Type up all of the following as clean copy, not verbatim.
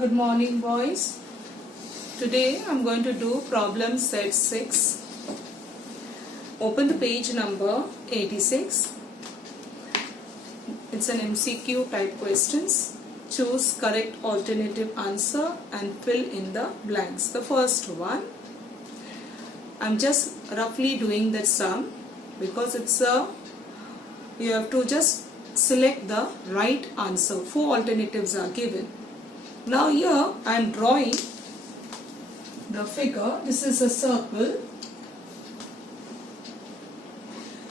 Good morning, boys. Today I'm going to do problem set 6. Open the page number 86. It's an MCQ type questions. Choose correct alternative answer and fill in the blanks. The first one, I'm just roughly doing that sum because you have to just select the right answer. 4 alternatives are given. Now here I am drawing the figure. This is a circle.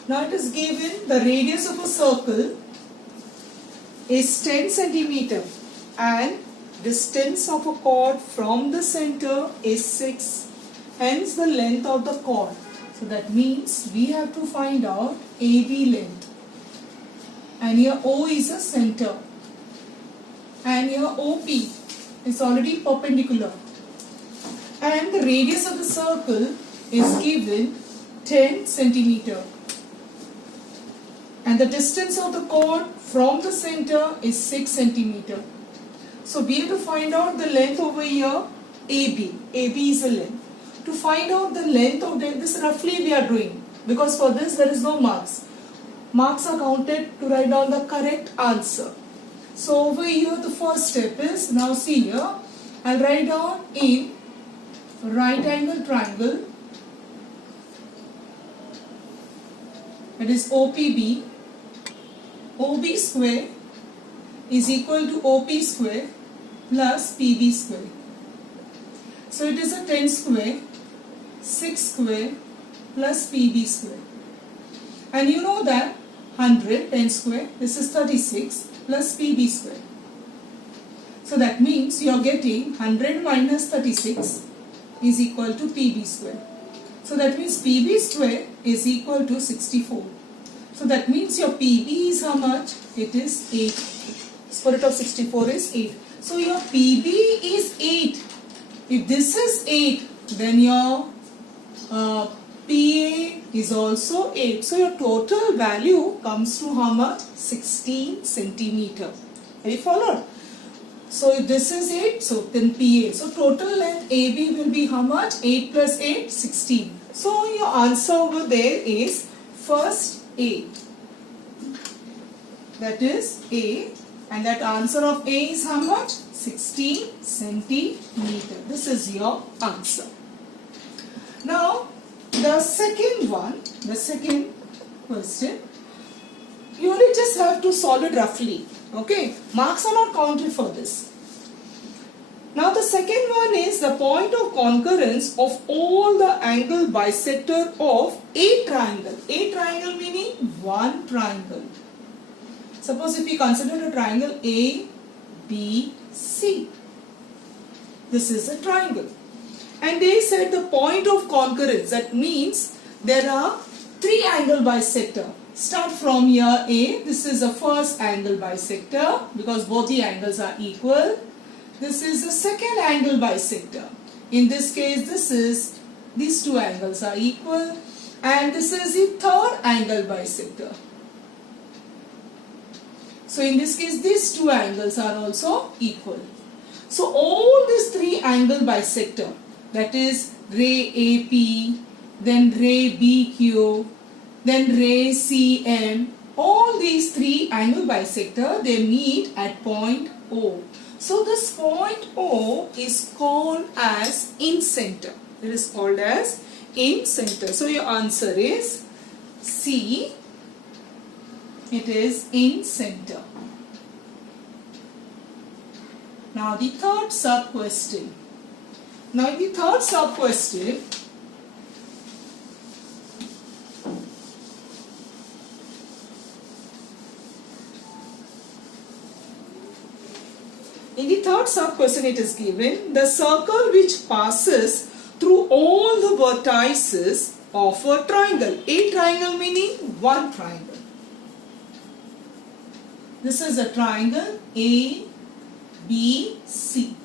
Now it is given the radius of a circle is 10 centimeter and distance of a chord from the center is 6. Hence the length of the chord. So that means we have to find out AB length. And here O is a center. And here OP is already perpendicular. And the radius of the circle is given 10 centimeter. And the distance of the chord from the center is 6 centimeter. So we have to find out the length over here, AB. AB is the length. To find out the length of this roughly we are doing. Because for this there is no marks. Marks are counted to write down the correct answer. So over here the first step is, now see here, I'll write down in right angle triangle, that is OPB, OB square is equal to OP square plus PB square. So it is a 10 square, 6 square plus PB square. And you know that 100, 10 square, this is 36 plus PB square. So that means you are getting 100 minus 36 is equal to PB square. So that means PB square is equal to 64. So that means your PB is how much? It is 8. Square root of 64 is 8. So your PB is 8. If this is 8, then your PA is also 8. So your total value comes to how much? 16 centimeter. Have you followed? So if this is 8, so then PA. So total length AB will be how much? 8 plus 8, 16. So your answer over there is first A. That is A. And that answer of A is how much? 16 centimeter. This is your answer. Now, the second one, the second question, you only just have to solve it roughly. Okay, marks are not counted for this. Now the second one is the point of concurrence of all the angle bisector of a triangle. A triangle meaning one triangle. Suppose if we consider a triangle A, B, C. This is a triangle. And they said the point of concurrence, that means there are 3 angle bisector. Start from here A, this is the first angle bisector because both the angles are equal. This is the second angle bisector. In this case, these 2 angles are equal. And this is the third angle bisector. So in this case, these 2 angles are also equal. So all these 3 angle bisector, that is ray AP, then ray BQ, then ray CM, all these 3 angle bisector, they meet at point O. So this point O is called as incenter. It is called as incenter. So your answer is C. It is incenter. Now the third sub question. Now in the third sub question, it is given the circle which passes through all the vertices of a triangle. A triangle meaning one triangle. This is a triangle A, B, C.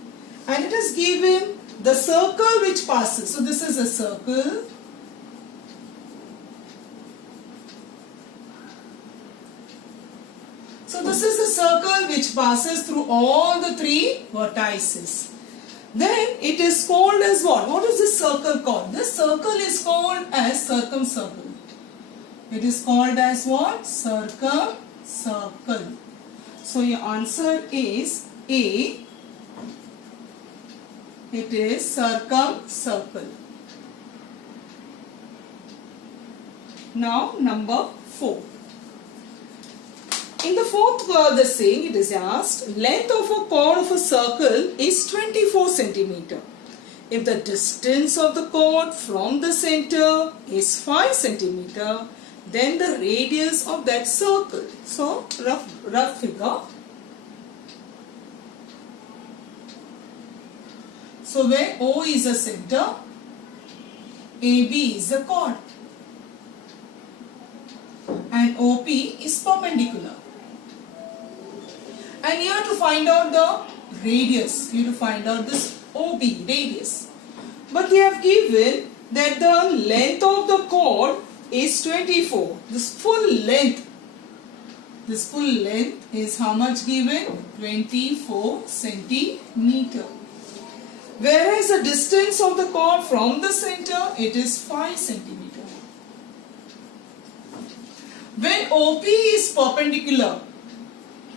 And it is given the circle which passes. So this is a circle. So this is the circle which which passes through all the three vertices. Then it is called as what? What is this circle called? This circle is called as circumcircle. It is called as what? Circumcircle. So your answer is A. It is circumcircle. Now number 4. In the fourth this thing, it is asked, length of a chord of a circle is 24 centimeter. If the distance of the chord from the center is 5 centimeter, then the radius of that circle. So rough figure. So where O is a center, AB is a chord, and OP is perpendicular. And you have to find out the radius. You have to find out this OB, radius. But they have given that the length of the chord is 24. This full length is how much given? 24 centimeter. Whereas the distance of the chord from the center, it is 5 centimeter. When OP is perpendicular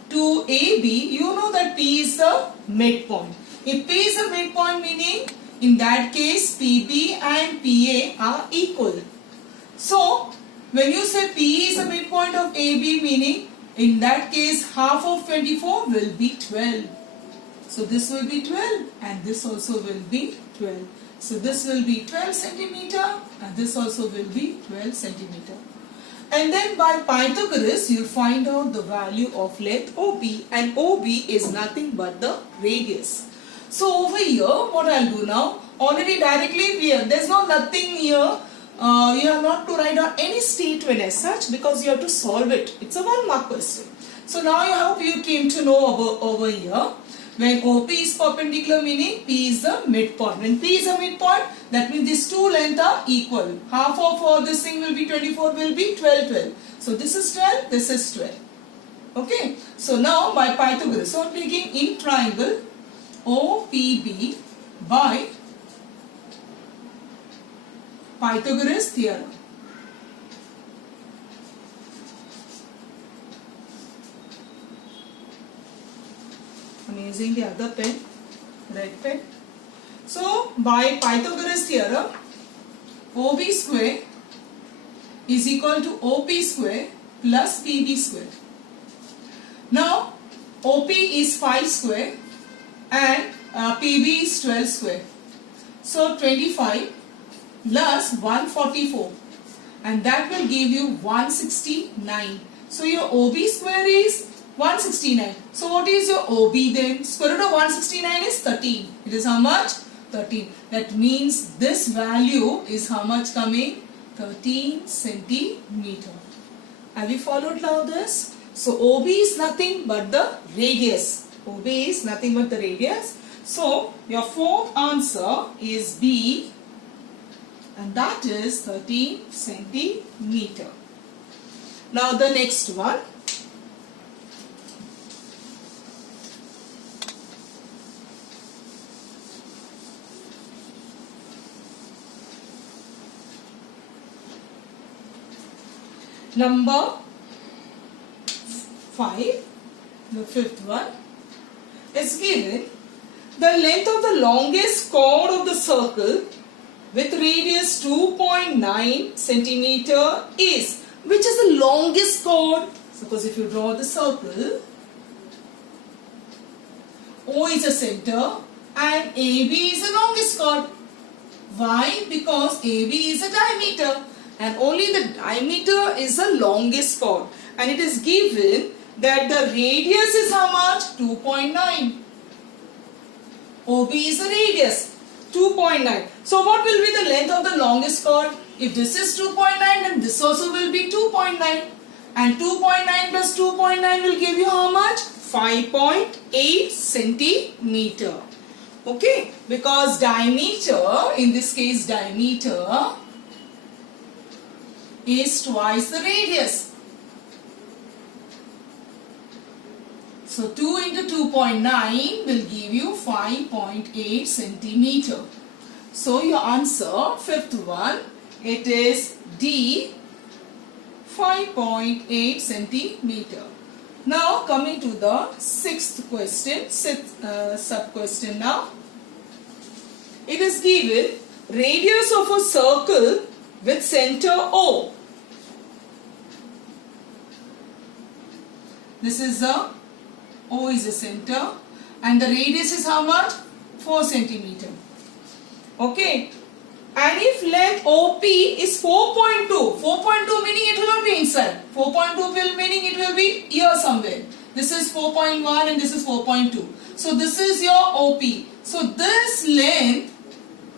to AB, you know that P is the midpoint. If P is the midpoint, meaning in that case PB and PA are equal. So when you say P is the midpoint of AB, meaning in that case half of 24 will be 12. So this will be 12 and this also will be 12. So this will be 12 centimeter and this also will be 12 centimeter. And then by Pythagoras, you will find out the value of length OB, and OB is nothing but the radius. So over here, what I will do now, already directly there's nothing here. You have not to write down any statement as such because you have to solve it. It's a 1 mark question. So now I hope you came to know over here. When OP is perpendicular, meaning P is the midpoint. When P is the midpoint, that means these two lengths are equal. Half of this thing will be 24, will be 12. So this is 12, this is 12. Okay. So now by Pythagoras, so I am taking in triangle OPB by Pythagoras theorem. I'm using the other pen, red pen. So by Pythagoras theorem, OB square is equal to OP square plus PB square. Now OP is 5 square and PB is 12 square. So 25 plus 144, and that will give you 169. So your OB square is 169. So what is your OB then? Square root of 169 is 13. It is how much? 13. That means this value is how much coming? 13 centimeter. Have you followed now this? So OB is nothing but the radius. OB is nothing but the radius. So your fourth answer is B, and that is 13 centimeter. Now the next one. Number 5, the fifth one, is given the length of the longest chord of the circle with radius 2.9 centimeter is. Which is the longest chord? Suppose if you draw the circle, O is the center and AB is the longest chord. Why? Because AB is a diameter. And only the diameter is the longest chord, and it is given that the radius is how much? 2.9. OB is the radius, 2.9. So what will be the length of the longest chord? If this is 2.9, then this also will be 2.9. And 2.9 plus 2.9 will give you how much? 5.8 centimeter. Okay, because diameter, in this case diameter, is twice the radius. So 2 into 2.9 will give you 5.8 centimeter. So your answer, fifth one, it is D, 5.8 centimeter. Now coming to the sixth question, sub question now. It is given radius of a circle with center O. This is the O is the center and the radius is how much? 4 centimeter. Okay. And if length OP is 4.2, 4.2 meaning it will not be inside. 4.2 will meaning it will be here somewhere. This is 4.1 and this is 4.2. So this is your OP. So this length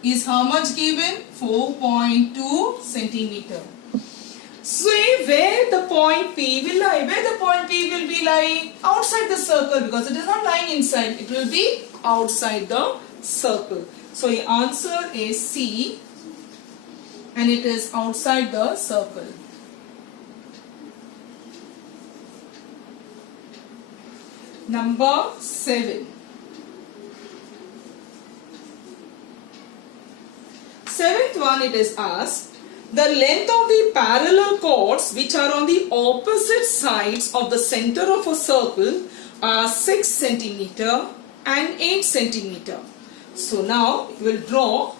is how much given? 4.2 centimeter. Say where the point P will lie. Where the point P will be lying? Outside the circle, because it is not lying inside. It will be outside the circle. So your answer is C, and it is outside the circle. Number 7. Seventh one, it is asked, the length of the parallel chords which are on the opposite sides of the center of a circle are 6 centimeter and 8 centimeter. So now we will draw .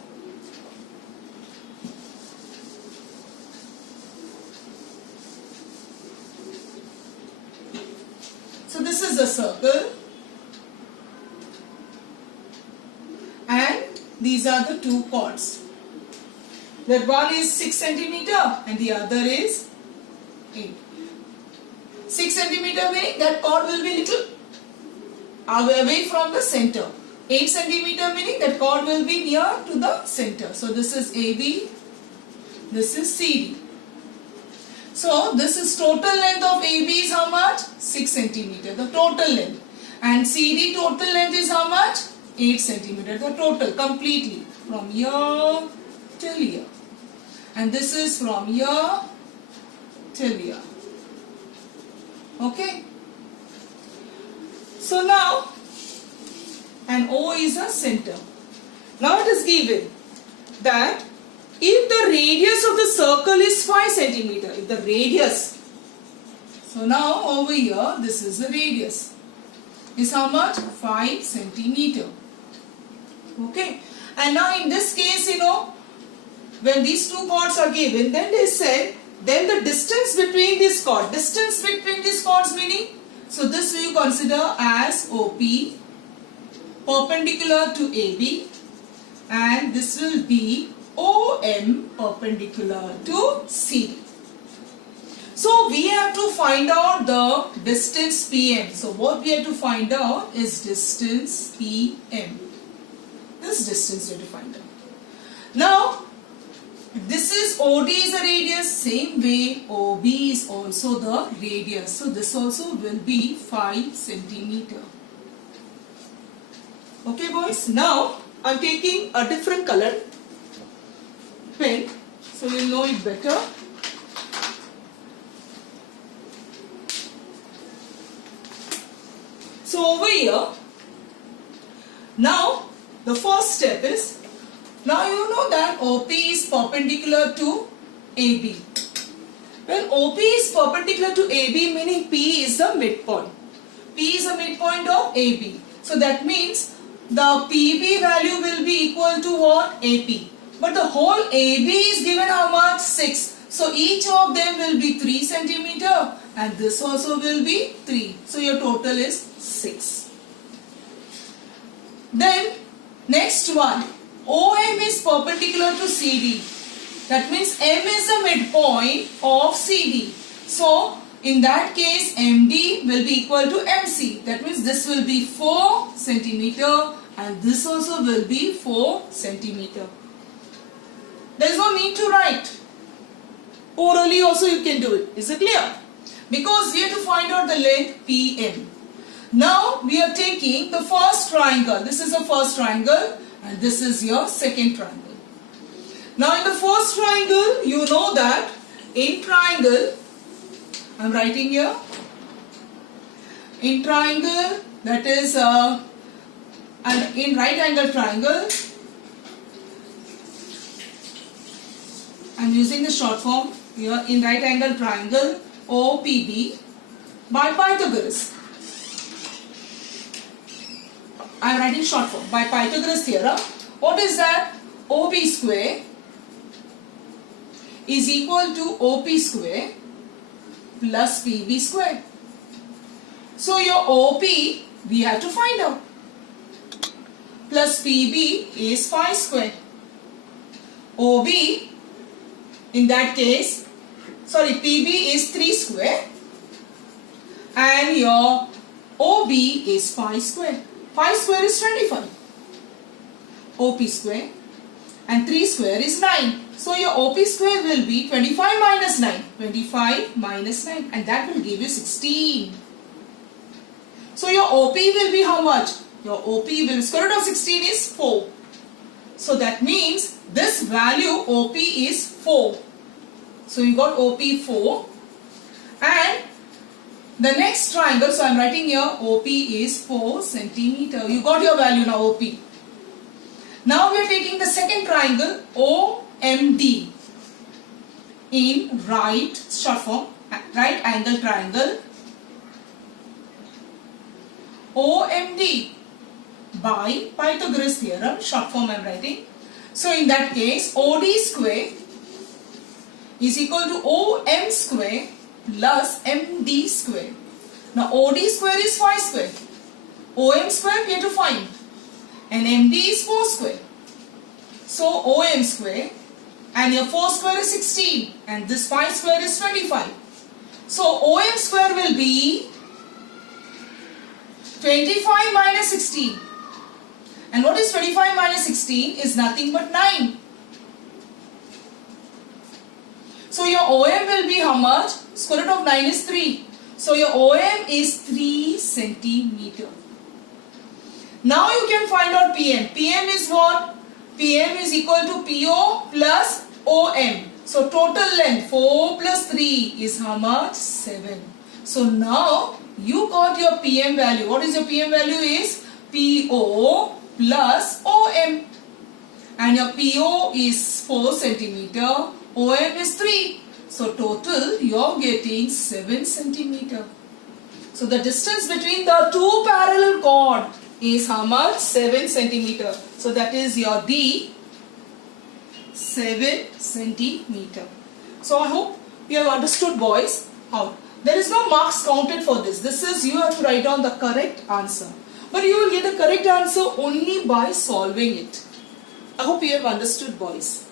So this is the circle and these are the two chords. That one is 6 centimeter and the other is 8. 6 centimeter meaning that chord will be little away from the center. 8 centimeter meaning that chord will be near to the center. So this is AB, this is CD. So this is total length of AB is how much? 6 centimeter, the total length. And CD total length is how much? 8 centimeter, the total completely from here till here. And this is from here till here. Okay. So now, and O is a center. Now it is given that if the radius of the circle is 5 centimeter, if the radius, so now over here, this is the radius, is how much? 5 centimeter. Okay. And now in this case, when these two chords are given, then they said, then the distance between this chord, distance between these chords meaning, so this you consider as OP, perpendicular to AB, and this will be OM, perpendicular to CD. So we have to find out the distance PM. So what we have to find out is distance PM. This distance we have to find out. Now, this is OD is the radius, same way OB is also the radius. So this also will be 5 centimeter. Okay boys, now I am taking a different color pen, so you will know it better. So over here, now the first step is, now you know that OP is perpendicular to AB. When OP is perpendicular to AB meaning P is the midpoint. P is the midpoint of AB. So that means the PB value will be equal to what? AP. But the whole AB is given how much? 6. So each of them will be 3 centimeter and this also will be 3. So your total is 6. Then next one, OM is perpendicular to CD. That means M is the midpoint of CD. So in that case MD will be equal to MC. That means this will be 4 centimeter and this also will be 4 centimeter. There is no need to write. Orally also you can do it. Is it clear? Because we have to find out the length PM. Now we are taking the first triangle. This is the first triangle and this is your second triangle. Now in the first triangle, you know that in triangle, I am writing here, In triangle, that is and in right angle triangle, I am using the short form here, in right angle triangle OPB by Pythagoras. I am writing short form by Pythagoras theorem. What is that? OB square is equal to OP square plus PB square. So your OP we have to find out. Plus PB is 5 square. OB, in that case, sorry, PB is 3 square and your OB is 5 square. 5 square is 25. OP square and 3 square is 9. So your OP square will be 25 minus 9. 25 minus 9 and that will give you 16. So your OP will be how much? Your OP will, square root of 16 is 4. So that means this value OP is 4. So you got OP 4. And the next triangle, so I am writing here OP is 4 centimeter. You got your value now OP. Now we are taking the second triangle OMD in right short form, right angle triangle OMD by Pythagoras theorem, short form I am writing. So in that case OD square is equal to OM square plus MD square. Now OD square is 5 square. OM square we have to find. And MD is 4 square. So OM square and your 4 square is 16 and this 5 square is 25. So OM square will be 25 minus 16. And what is 25 minus 16 is nothing but 9. So your OM will be how much? Square root of 9 is 3. So your OM is 3 centimeter. Now you can find out PM. PM is what? PM is equal to PO plus OM. So total length 4 plus 3 is how much? 7. So now you got your PM value. What is your PM value is? PO plus OM. And your PO is 4 centimeter. OM is 3. So total you are getting 7 centimeter. So the distance between the two parallel chord is how much? 7 centimeter. So that is your D, 7 centimeter. So I hope you have understood, boys. How? There is no marks counted for this. This is, you have to write down the correct answer. But you will get the correct answer only by solving it. I hope you have understood, boys.